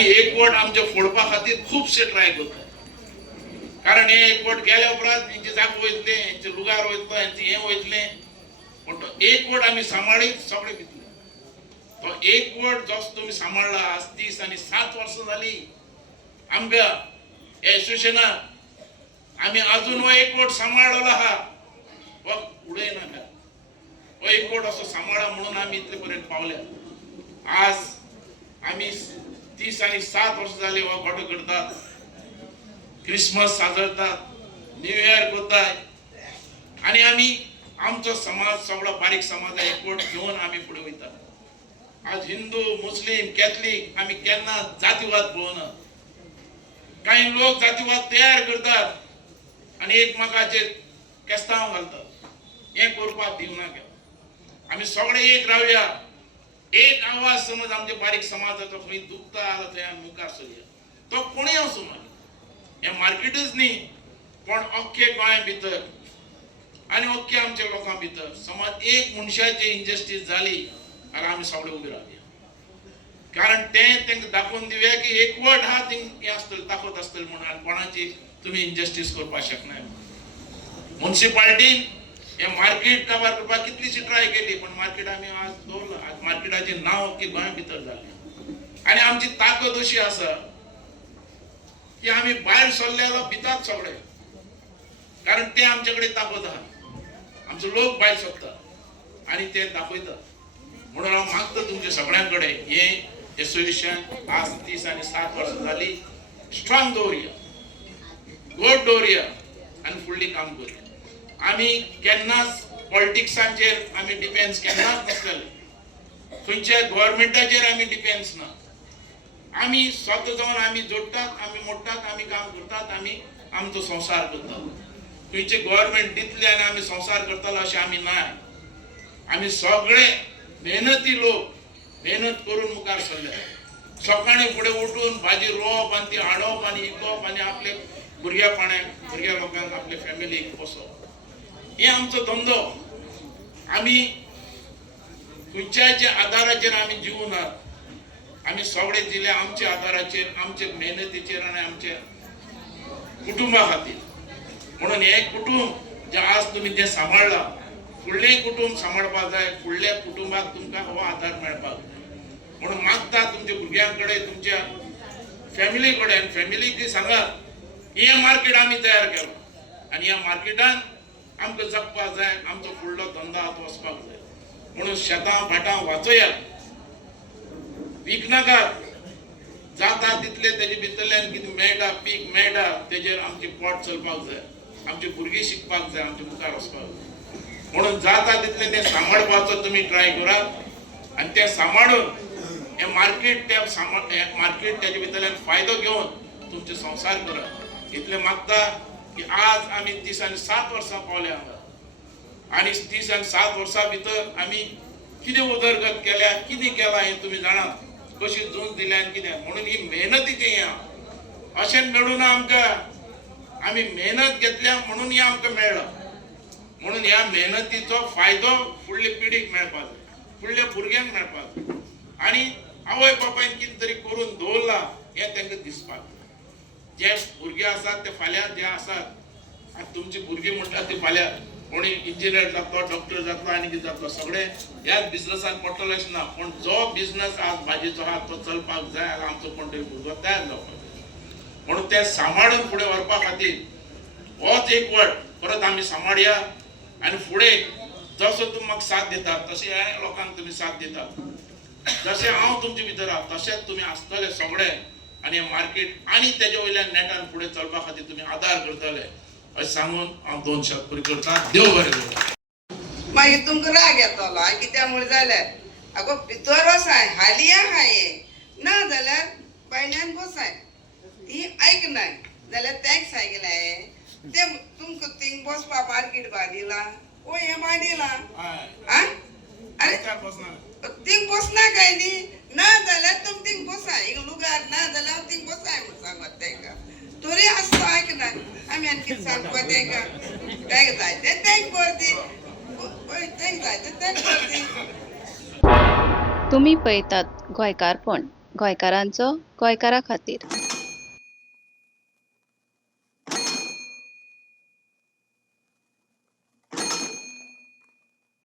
आणि एकवट आमच्या फोडपा खातीर खूबशे ट्राय करता, कारण हे एकवट गेल्या उपरांत हेंचे जागो वयतले, हेंचे लुगार वयतलो, हेंचे हे वयतले, पण तो एकवट आमी सांबाळीत सगळे भितले. तो एकवट जसो तुमी सांबाळला, आज 30 आनी 7 वर्सां जाली आमकां एसोसिएशनाक, आमी अजून हो एकवट सांबाळलेलो आहा, हो उडयनाका. हो एकवट असो सांबाळा म्हणून आमी इतले पर्यंत पावल्या. आज आमी 30 आनी 7 वर्सां जाली हो गोठो करतात, क्रिसमस साजरतात, न्यू इयर करताय, आणि आमी आमचो समाज सगळो बारीक समाज एकवट घेवन आमी फुडें वयता. आज हिंदू, मुस्लिम, कॅथलीक आमी केन्ना जातीवाद पळोवना. काही लोक जातीवाद तयार करतात आणि एकमेकाचेर केस्तांव घालतात. हे करपाक दिवनाका. आमी सगळे एक रावया. एक आवाज समज आमच्या बारीक समाजाचो खंय दुखता जाल्यार थंय आमी मुखार सरया. तो कोणूय आसूं मागीर, हे मार्केटच न्ही, पण अख्खे गोंया भितर आनी अख्ख्या आमच्या लोकां भितर समज एक मनशाची इनजस्टीस जाली जाल्यार आमी सगळे उबे रावया. कारण तेंका दाखोवन दिवया की एकवट हा थिंग हे आसतली, ताकद आसतली म्हणून, आनी कोणाची तुमी इनजस्टीस करपाक शकनाय. म्युनिसिपालिटीन हे मार्केट काबार करपाक कितलीशी ट्राय केली, पण मार्केट आमी आज दवरला. आज मार्केटाचें नांव अख्खे गोंया भितर जालें. आनी आमची ताकद अशी आसा की आमी भायर सरलेलो भितात सगळे, कारण ते आमचे कडेन ताकद आहा. आमचो लोक भायर सरता आनी ते दाखयता. म्हणून हांव मागता तुमच्या सगळ्यां कडेन हे एसोसिएशन आज 30 आनी 7 वर्सां जाली स्ट्रॉंग दवरया, गोड दवरया आनी फुडली काम करूया. आमी केन्नाच पॉलिटिक्सांचेर आमी डिपेंड्स केन्नाच नासलेले, खंयच्या गव्हर्मेंटाचेर आमी डिपेंड्स ना. आमी स्वता जावन आमी जोडटात, आमी मोडटात, आमी काम करतात, आमी आमचो संसार करतात. खंयचे गव्हर्मेंट दितले आनी आमी संसार करतलो अशें आमी नाय. आमी सगळे मेहनती लोक, मेहनत करून मुखार सरले. सकाळी फुडें उठून भाजी रोवप आनी ती हाडप आनी विकप आनी आपले भुरग्या लोकांक आपले फॅमिलीक पोसप, हे आमचो धंदो. आमी खंयच्याचे आदाराचेर आमी जिवनात. आमी सगळे जिले आमच्या आदाराचेर, आमच्या मेहनतीचेर आनी आमच्या कुटुंबा खातीर. म्हणून हे कुटुंब जे आज तुमी जे सांबाळला, फुडले कुटुंब सांबाळपाक जाय, फुडल्या कुटुंबाक तुमकां हो आदार मेळपाक जाय. म्हणून मागता तुमच्या भुरग्यां कडेन, तुमच्या फॅमिली कडेन, फॅमिलीक सांगात हे मार्केट आमी तयार केलो आनी ह्या मार्केटान आमकां जगपाक जाय, आमचो फुडलो धंदा आतां वचपाक जाय. म्हणून शेतां भाटां वाचोयात, विकनाकात. जाता तितले तेजे भितरल्यान कितें मेळटा, पीक मेळटा, तेजेर आमचें पोट चलपाक जाय, आमची भुरगीं शिकपाक जाय, आमचे मुखार वचपाक जाय. म्हणून जाता तितले ते सांबाळपाचो तुमी ट्राय करात आनी ते सांबाळून हे मार्केट तेजे भितरल्यान फायदो घेवन तुमचे संसार करात. इतले मागता की आज आमी 30 आनी 7 वर्सां पावल्या हांगा, आनी 30 आनी 7 वर्सां भितर आमी कितें उदरगत केल्या, कितें केलां हें तुमी जाणात, कशी झूज दिल्या आनी कितें. म्हणून ही मेहनतीचें हें आहा. अशें मेळूना आमकां, आमी मेहनत घेतल्या म्हणून हें आमकां मेळ्ळां. म्हणून ह्या मेहनतीचो फायदो फुडले पिढीक मेळपाक जाय, फुडल्या भुरग्यांक मेळपाक जाय. आनी आवय बापायन कितें तरी करून दवरला हें तांकां दिसपाक जाय. जे भुरगे आसात ते फाल्यां जे आसात, आनी तुमची भुरगीं म्हणटात ती फाल्यां कोणी इंजिनियर जातलो, डॉक्टर जातलो आनी कितें जातलो, सगळे ह्याच बिजनसान पडटले अशें ना. पण जो बिजनस आज भाजीचो आहा तो चलपाक जाय जाल्यार आमचो कोण तरी भुरगो तयार जावपाक जाय. म्हणून ते सांबाळून फुडें व्हरपा खातीर होच एकवट परत आमी सांबाळया. आनी फुडें जसो तुमी म्हाका साथ दितात तशें हे लोकांक तुमी साथ दितात, जशें हांव तुमचे भितर आहा तशेंच तुमी आसतले सगळे. आनी हे मार्केट आनी तेजे वयल्यान नेटान फुडें चलपा खातीर तुमी आदार करतले अशें सांगून हांव 2 शब्द पुरी करता. देव बरें करूं. मागीर तुमकां राग येतलो, हांवें कित्या म्हूण जाल्यार आगो भितर वसाय, हालिया हाये ना जाल्यार भायल्यान बसाय. ती ऐकनाय जाल्यार तेंक सांगलें ते तुमकां थिंग बसपा मार्केट बांदिला, ओ हे बांदिला अरे थिंग बसना काय न्ही, ना जाल्यार तुम थिंग बसाय. एक लुगार ना जाल्यार थिंग बसाय म्हूण सांगत तेंकां. तरी आसता आयकनाय. आमी आनी कितें सांगपा तेंकां, तेंक जाय तें तेंक करती, तेंक जाय तें तेंक करती. तुम्ही पळयतात गोंयकारपण. गोंयकारांचो गोंयकारा खातीर.